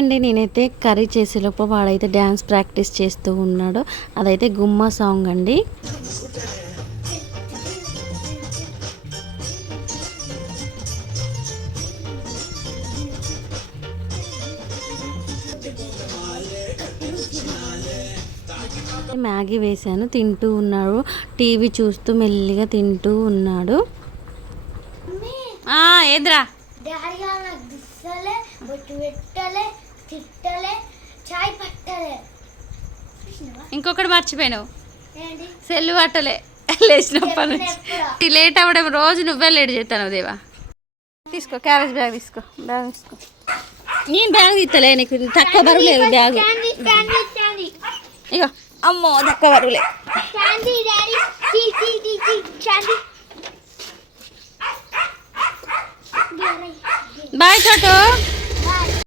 అండి, నేనైతే కర్రీ చేసేలోపు వాడైతే డ్యాన్స్ ప్రాక్టీస్ చేస్తూ ఉన్నాడు. అదైతే గుమ్మ సాంగ్ అండి. మ్యాగీ వేసాను, తింటూ ఉన్నాడు. టీవీ చూస్తూ మెల్లిగా తింటూ ఉన్నాడు. ఏద్రా ఇంకొకటి మర్చిపోయాను, సెల్లు పట్టలే లేచినప్పటి నుంచి లేట్ అవ్వడం. రోజు నువ్వే లేట్ చేస్తాను దేవా. తీసుకో క్యారేజ్ బ్యాగ్, తీసుకో బ్యాగ్ తీసుకో. నేను బ్యాగ్ తీస్తలే, నీకు తక్కువ బరువు లేదు బ్యాగ్. ఇగో అమ్మో తక్కువ బరువు లేదు. బాయ్ చోటు.